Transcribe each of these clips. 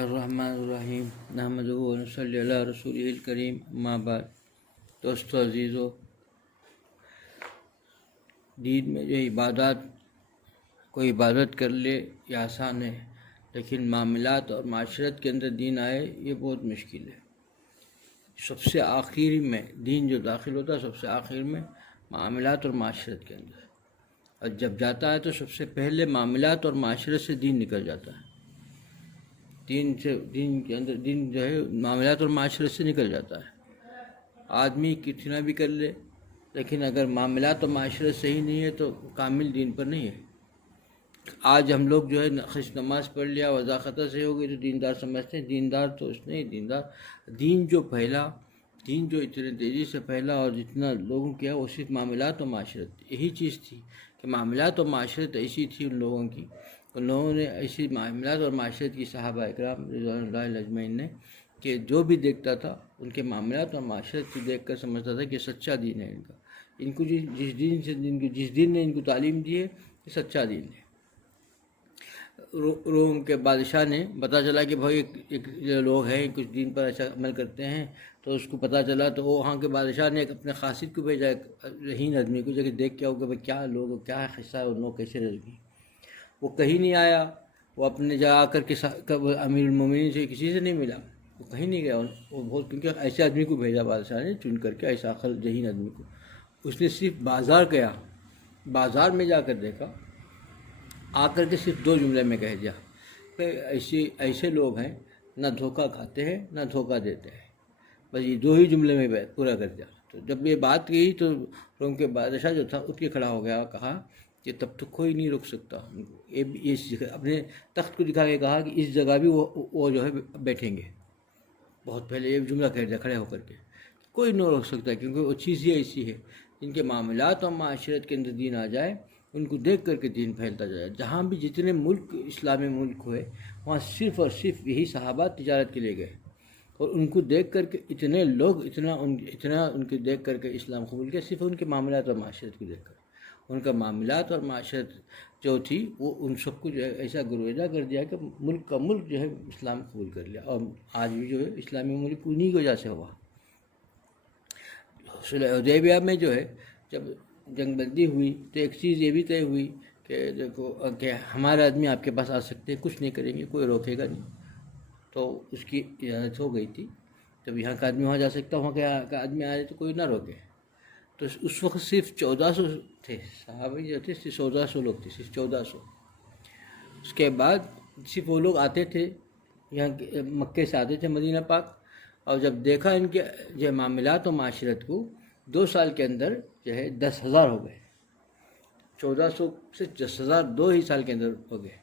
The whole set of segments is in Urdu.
الرحمن الرحیم نحمدہ و نصلی علی رسولہ الکریم اما بعد۔ دوستو عزیزو، دین میں جو عبادات کوئی عبادت کر لے یہ آسان ہے، لیکن معاملات اور معاشرت کے اندر دین آئے یہ بہت مشکل ہے۔ سب سے آخر میں دین جو داخل ہوتا ہے، سب سے آخر میں معاملات اور معاشرت کے اندر، اور جب جاتا ہے تو سب سے پہلے معاملات اور معاشرت سے دین نکل جاتا ہے۔ دین کے اندر دین جو ہے معاملات اور معاشرت سے نکل جاتا ہے۔ آدمی کتنا بھی کر لے، لیکن اگر معاملات اور معاشرت صحیح نہیں ہے تو کامل دین پر نہیں ہے۔ آج ہم لوگ جو ہے نماز پڑھ لیا، وضاحت سے ہو گئی تو دیندار سمجھتے ہیں۔ دیندار تو اس نہیں، دیندار دین جو پھیلا، دین جو اتنے تیزی سے پھیلا اور جتنا لوگوں کیا وہ صرف معاملات اور معاشرت، یہی چیز تھی کہ معاملات اور معاشرت ایسی تھی ان لوگوں کی، ان لوگوں نے ایسی معاملات اور معاشرت کی صحابہ اکرام رضوان اللہ اجمعین نے کہ جو بھی دیکھتا تھا ان کے معاملات اور معاشرت کو دیکھ کر سمجھتا تھا کہ سچا دین ہے ان کا، ان کو جس دین نے ان کو تعلیم دی ہے یہ سچا دین ہے۔ روم کے بادشاہ نے پتہ چلا کہ بھائی ایک لوگ ہیں کچھ دین پر ایسا عمل کرتے ہیں، تو اس کو پتہ چلا تو وہ وہاں کے بادشاہ نے ایک اپنے خاصد کو بھیجا، ایک رہین آدمی کو، جگہ دیکھ کے آؤ کہ بھائی کیا لوگ کیا قصہ ہے، ان لوگ کیسے رہے۔ وہ کہیں نہیں آیا، وہ اپنے جگہ آ کر کے امیر المومنین سے کسی سے نہیں ملا، وہ کہیں نہیں گیا۔ وہ بہت، کیونکہ ایسے آدمی کو بھیجا بادشاہ نے چن کر کے، ایسا عقل ذہین آدمی کو۔ اس نے صرف بازار گیا، بازار میں جا کر دیکھا، آ کر کے صرف دو جملے میں کہہ دیا کہ ایسے لوگ ہیں، نہ دھوکہ کھاتے ہیں نہ دھوکہ دیتے ہیں، بس یہ دو ہی جملے میں پورا کر دیا۔ تو جب یہ بات کہی تو روم کے بادشاہ جو تھا اٹھ کے کھڑا ہو گیا، کہا کہ تب تو کوئی نہیں روک سکتا۔ یہ اپنے تخت کو دکھا کے کہا کہ اس جگہ بھی وہ جو ہے بیٹھیں گے۔ بہت پہلے یہ جملہ کہہ دیا کھڑے ہو کر کے، کوئی نہیں روک سکتا، کیونکہ وہ چیز ہی ایسی ہے جن کے معاملات اور معاشرت کے اندر دین آ جائے، ان کو دیکھ کر کے دین پھیلتا جائے۔ جہاں بھی جتنے ملک اسلامی ملک ہوئے وہاں صرف اور صرف یہی صحابہ تجارت کے لیے گئے، اور ان کو دیکھ کر کے اتنے لوگ اتنا ان کو دیکھ کر کے اسلام قبول کیا، صرف ان کے معاملات اور معاشرت کو دیکھ کر۔ ان کا معاملات اور معاشرت جو تھی وہ ان سب کو جو ہے ایسا گرویدہ کر دیا کہ ملک کا ملک جو ہے اسلام قبول کر لیا، اور آج بھی جو ہے اسلامی ملک انہی کی وجہ سے ہوا۔ صلح حدیبیہ میں جو ہے جب جنگ بندی ہوئی تو ایک چیز یہ بھی طے ہوئی کہ دیکھو کہ ہمارے آدمی آپ کے پاس آ سکتے ہیں، کچھ نہیں کریں گے، کوئی روکے گا نہیں۔ تو اس کی اجازت ہو گئی تھی، جب یہاں کا آدمی وہاں جا سکتا، وہاں کا آدمی آئے تو کوئی نہ روکے۔ تو اس وقت صرف 1400 تھے صحابہ، جو تھے صرف 1400 لوگ تھے، صرف 1400۔ اس کے بعد صرف وہ لوگ آتے تھے یہاں مکے سے آتے تھے مدینہ پاک، اور جب دیکھا ان کے جو معاملات و معاشرت کو، 2 سال کے اندر جو ہے 10,000 ہو گئے۔ 1400 سے 10,000 2 ہی سال کے اندر ہو گئے،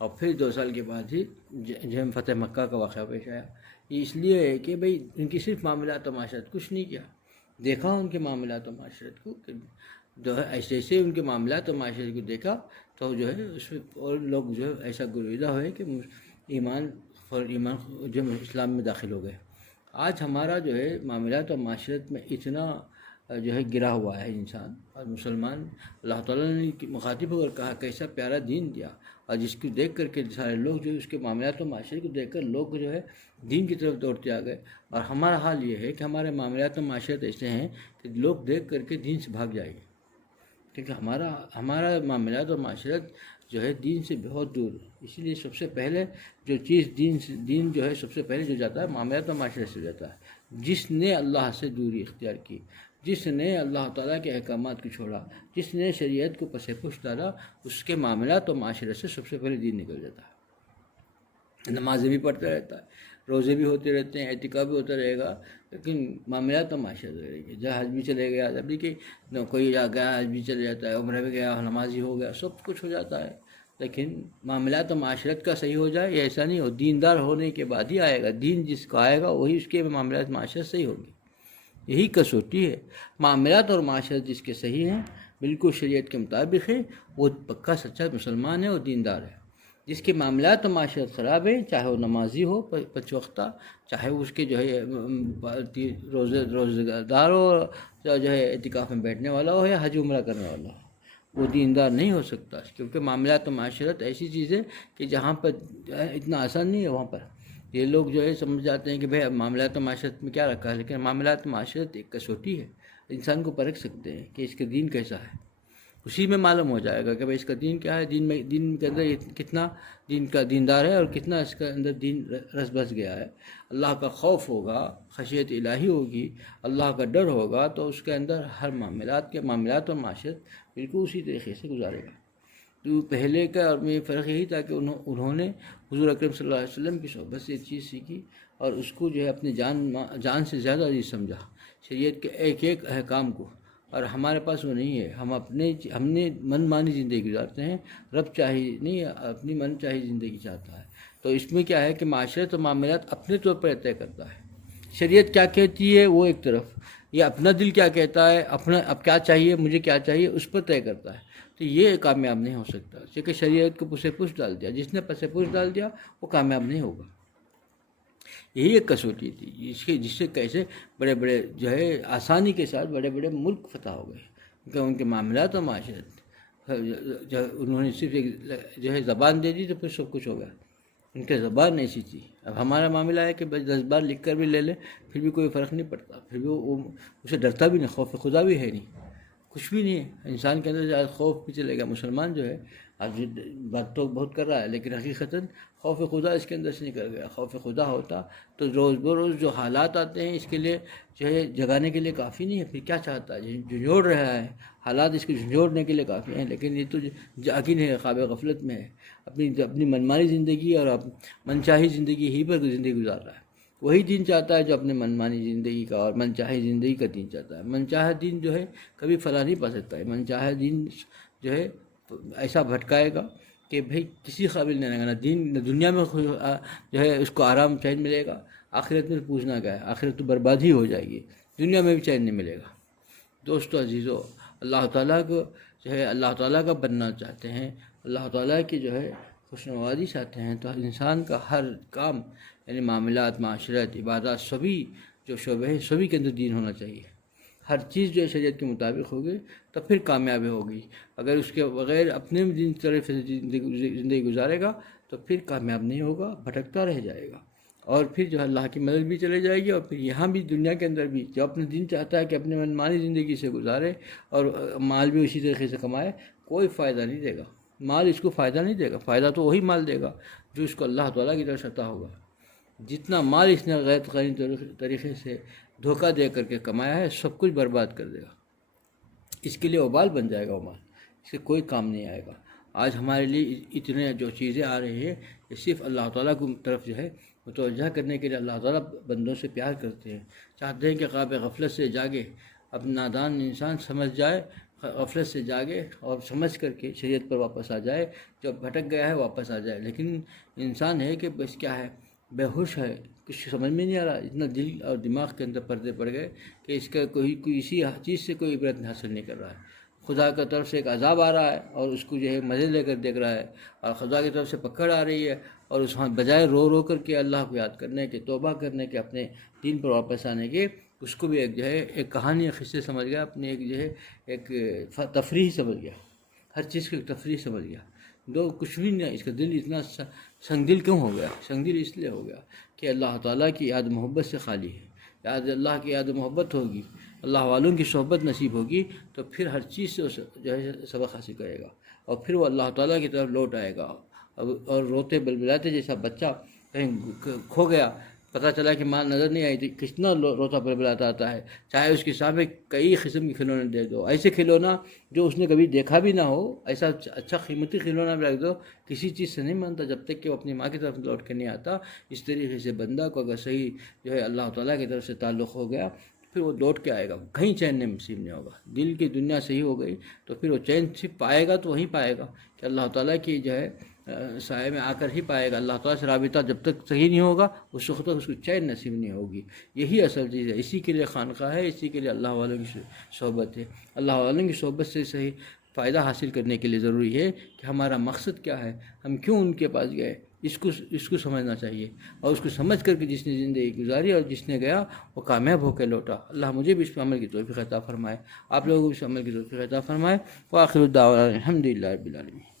اور پھر 2 سال کے بعد ہی جو فتح مکہ کا واقعہ پیش آیا۔ یہ اس لیے ہے کہ بھئی ان کی صرف معاملات و معاشرت، کچھ نہیں کیا، دیکھا ان کے معاملات و معاشرت کو کہ جو ہے ایسے ان کے معاملات و معاشرت کو دیکھا، تو جو ہے اس میں اور لوگ جو ہے ایسا گرویدہ ہوئے کہ ایمان جو اسلام میں داخل ہو گئے۔ آج ہمارا جو ہے معاملات و معاشرت میں اتنا جو ہے گرا ہوا ہے انسان اور مسلمان، اللہ تعالیٰ نے مخاطب ہو کر کہا کیسا پیارا دین دیا، اور جس کو دیکھ کر کے سارے لوگ جو اس کے معاملات و معاشرت کو دیکھ کر لوگ جو ہے دین کی طرف دوڑتے آ گئے۔ اور ہمارا حال یہ ہے کہ ہمارے معاملات و معاشرت ایسے ہیں کہ لوگ دیکھ کر کے دین سے بھاگ جائیں گے، کیونکہ ہمارا معاملات و معاشرت جو ہے دین سے بہت دور ہے۔ اسی لیے سب سے پہلے جو چیز دین جو ہے سب سے پہلے جو جاتا ہے معاملات و معاشرت سے جاتا ہے۔ جس نے اللہ سے دوری اختیار کی، جس نے اللہ تعالیٰ کے احکامات کو چھوڑا، جس نے شریعت کو پس پش ڈالا، اس کے معاملات و معاشرت سے سب سے پہلے دین نکل جاتا ہے۔ نمازیں بھی پڑھتا رہتا ہے، روزے بھی ہوتے رہتے ہیں، اعتکاف بھی ہوتا رہے گا، لیکن معاملات و معاشرت رہے گی۔ جہاں حج بھی چلے گیا، جب بھی کہ کوئی جا گیا حج بھی چلے جاتا ہے، عمرہ بھی گیا، نمازی ہو گیا، سب کچھ ہو جاتا ہے، لیکن معاملات و معاشرت کا صحیح ہو جائے یہ ایسا نہیں ہو۔ دیندار ہونے کے بعد ہی آئے گا دین، جس کا آئے گا وہی اس کے معاملات معاشرت صحیح ہوگی۔ یہی کسوٹی ہے۔ معاملات اور معاشرت جس کے صحیح ہیں، بالکل شریعت کے مطابق ہے، وہ پکا سچا مسلمان ہے، وہ دیندار ہے۔ جس کے معاملات و معاشرت خراب ہے، چاہے وہ نمازی ہو 5 وقتہ، چاہے اس کے جو ہے روزہ دار ہو، جو ہے اعتکاف میں بیٹھنے والا ہو یا حج عمرہ کرنے والا ہو، وہ دیندار نہیں ہو سکتا، کیونکہ معاملات و معاشرت ایسی چیز ہے کہ جہاں پر اتنا آسان نہیں ہے وہاں پر۔ یہ لوگ جو ہے سمجھ جاتے ہیں کہ بھائی معاملات معاشرت میں کیا رکھا ہے، لیکن معاملات معاشرت ایک کسوٹی ہے، انسان کو پرکھ سکتے ہیں کہ اس کا دین کیسا ہے، اسی میں معلوم ہو جائے گا کہ بھائی اس کا دین کیا ہے، دین کے اندر کتنا دین کا دیندار ہے اور کتنا اس کے اندر دین رس بس گیا ہے۔ اللہ کا خوف ہوگا، خشیت الہی ہوگی، اللہ کا ڈر ہوگا، تو اس کے اندر ہر معاملات اور معاشرت بالکل اسی طریقے سے گزارے گا۔ تو پہلے کا اور میں فرق یہی تھا کہ انہوں نے حضور اکرم صلی اللہ علیہ وسلم کی صحبت سے یہ چیز سیکھی اور اس کو جو ہے اپنی جان سے زیادہ عزیز سمجھا، شریعت کے ایک ایک احکام کو۔ اور ہمارے پاس وہ نہیں ہے، ہم نے من مانی زندگی گزارتے ہیں، رب چاہی نہیں، اپنی من چاہی زندگی چاہتا ہے۔ تو اس میں کیا ہے کہ معاشرت و معاملات اپنے طور پر طے کرتا ہے، شریعت کیا کہتی ہے وہ ایک طرف، یا اپنا دل کیا کہتا ہے، اب کیا چاہیے، مجھے کیا چاہیے، اس پر طے کرتا ہے۔ تو یہ کامیاب نہیں ہو سکتا، کیونکہ شریعت کو پسے پش ڈال دیا، جس نے پسے پش ڈال دیا وہ کامیاب نہیں ہوگا۔ یہی ایک کسوٹی تھی جس سے کیسے بڑے بڑے جو ہے آسانی کے ساتھ بڑے بڑے ملک فتح ہو گئے، کیونکہ ان کے معاملات و معاشرت انہوں نے صرف ایک جو ہے زبان دے دی تو پھر سب کچھ ہو گیا۔ ان کے زبان ایسی تھی۔ اب ہمارا معاملہ ہے کہ بس 10 بار لکھ کر بھی لے لیں پھر بھی کوئی فرق نہیں پڑتا، پھر بھی وہ اسے ڈرتا بھی نہیں، خوف خدا بھی ہے نہیں، کچھ بھی نہیں ہے انسان کے اندر۔ خوف بھی چلے گا، مسلمان جو ہے آج بات تو بہت کر رہا ہے لیکن حقیقتاً خوف خدا اس کے اندر سے نکل گیا۔ خوف خدا ہوتا تو روز بروز جو حالات آتے ہیں اس کے لیے جو ہے جگانے کے لیے کافی نہیں ہے، پھر کیا چاہتا ہے، جھنجھوڑ رہا ہے حالات، اس کو جھنجھوڑنے کے لیے کافی ہیں، لیکن یہ تو جاگن ہے، خواب غفلت میں ہے، اپنی منمانی زندگی اور منچاہی زندگی ہی پر زندگی گزار رہا ہے۔ وہی دین چاہتا ہے جو اپنے منمانی زندگی کا اور منچاہی زندگی کا دین چاہتا ہے۔ منچاہا دین جو ہے کبھی فلاح نہیں پا سکتا ہے، منچاہا دین جو ہے ایسا بھٹکائے گا کہ بھئی کسی قابل نہیں رہے گا، نہ دنیا میں جو ہے اس کو آرام چین ملے گا، آخرت میں پوچھنا کیا ہے، آخرت تو برباد ہی ہو جائے گی، دنیا میں بھی چین نہیں ملے گا۔ دوستو عزیزو، اللہ تعالیٰ کو جو ہے اللہ تعالیٰ کا بننا چاہتے ہیں، اللہ تعالیٰ کی جو ہے خوشنوازی چاہتے ہیں، تو انسان کا ہر کام یعنی معاملات، معاشرت، عبادات، سبھی جو شعبے ہیں سبھی کے اندر دین ہونا چاہیے۔ ہر چیز جو ہے شریعت کے مطابق ہوگی تو پھر کامیابی ہوگی۔ اگر اس کے بغیر اپنے دین طرف سے زندگی گزارے گا تو پھر کامیاب نہیں ہوگا، بھٹکتا رہ جائے گا، اور پھر جو اللہ کی مدد بھی چلے جائے گی، اور پھر یہاں بھی دنیا کے اندر بھی جو اپنے دین چاہتا ہے کہ اپنے منمانی زندگی سے گزارے اور مال بھی اسی طریقے سے کمائے، کوئی فائدہ نہیں دے گا، مال اس کو فائدہ نہیں دے گا، فائدہ تو وہی مال دے گا جو اس کو اللہ تعالیٰ کی طرف سے عطا ہوگا۔ جتنا مال اس نے غیر قانونی طریقے سے دھوکہ دے کر کے کمایا ہے سب کچھ برباد کر دے گا، اس کے لیے وبال بن جائے گا وہ مال، اس سے کوئی کام نہیں آئے گا۔ آج ہمارے لیے اتنے جو چیزیں آ رہی ہیں یہ صرف اللہ تعالیٰ کی طرف جو ہے متوجہ کرنے کے لیے اللہ تعالیٰ بندوں سے پیار کرتے ہیں، چاہتے ہیں کہ خواب غفلت سے جاگے، اب نادان انسان سمجھ جائے، غفلت سے جاگے اور سمجھ کر کے شریعت پر واپس آ جائے، جو بھٹک گیا ہے واپس آ جائے۔ لیکن انسان ہے کہ بس کیا ہے، بے ہوش ہے، کچھ سمجھ میں نہیں آ رہا، اتنا دل اور دماغ کے اندر پردے پڑ گئے کہ اس کا کوئی اسی چیز سے کوئی عبرت حاصل نہیں کر رہا ہے۔ خدا کی طرف سے ایک عذاب آ رہا ہے اور اس کو جو ہے مزے لے کر دیکھ رہا ہے، اور خدا کی طرف سے پکڑ آ رہی ہے اور اس بجائے رو رو کر کے اللہ کو یاد کرنے کے، توبہ کرنے کے، اپنے دین پر واپس آنے کے، اس کو بھی ایک جو ہے ایک کہانی قصے سمجھ گیا، اپنی ایک جو ہے ایک تفریح سمجھ گیا، ہر چیز کو ایک تفریح سمجھ گیا، کچھ بھی نہیں۔ اس کا دل اتنا سنگ دل کیوں ہو گیا؟ سنگ دل اس لیے ہو گیا کہ اللہ تعالیٰ کی یاد محبت سے خالی ہے۔ اللہ کی یاد محبت ہوگی، اللہ والوں کی صحبت نصیب ہوگی تو پھر ہر چیز سے جو ہے سبق حاصل کرے گا، اور پھر وہ اللہ تعالیٰ کی طرف لوٹ آئے گا، اور روتے بلبلاتے جیسا بچہ کہیں کھو گیا، پتہ چلا کہ ماں نظر نہیں آئی تھی، کتنا روتا بلبلاتا آتا ہے، چاہے اس کے سامنے کئی قسم کے کھلونے دے دو، ایسے کھلونا جو اس نے کبھی دیکھا بھی نہ ہو، ایسا اچھا قیمتی کھلونا بھی رکھ دو، کسی چیز سے نہیں مانتا جب تک کہ وہ اپنی ماں کی طرف لوٹ کے نہیں آتا۔ اس طریقے سے بندہ کو اگر صحیح جو ہے اللہ تعالیٰ کی طرف سے تعلق ہو گیا پھر وہ لوٹ کے آئے گا، کہیں چین نہیں نصیب نہیں ہوگا۔ دل کی دنیا صحیح ہو گئی تو پھر وہ چین صرف پائے گا تو وہیں پائے گا کہ اللہ تعالیٰ کی جو ہے سائے میں آ کر ہی پائے گا۔ اللہ تعالیٰ سے رابطہ جب تک صحیح نہیں ہوگا اس وقت تک اس کو چین نصیب نہیں ہوگی۔ یہی اصل چیز ہے، اسی کے لیے خانقاہ ہے، اسی کے لیے اللہ والوں کی صحبت ہے۔ اللہ والوں کی صحبت سے صحیح فائدہ حاصل کرنے کے لیے ضروری ہے کہ ہمارا مقصد کیا ہے، ہم کیوں ان کے پاس گئے، اس کو سمجھنا چاہیے، اور اس کو سمجھ کر کے جس نے زندگی گزاری اور جس نے گیا وہ کامیاب ہو کے لوٹا۔ اللہ مجھے بھی اس پہ عمل کی توفیق عطا فرمائے، آپ لوگوں کو بھی اس عمل کی توفیق عطا فرمائے۔ وآخر الدعوانا الحمد للہ رب العالمین۔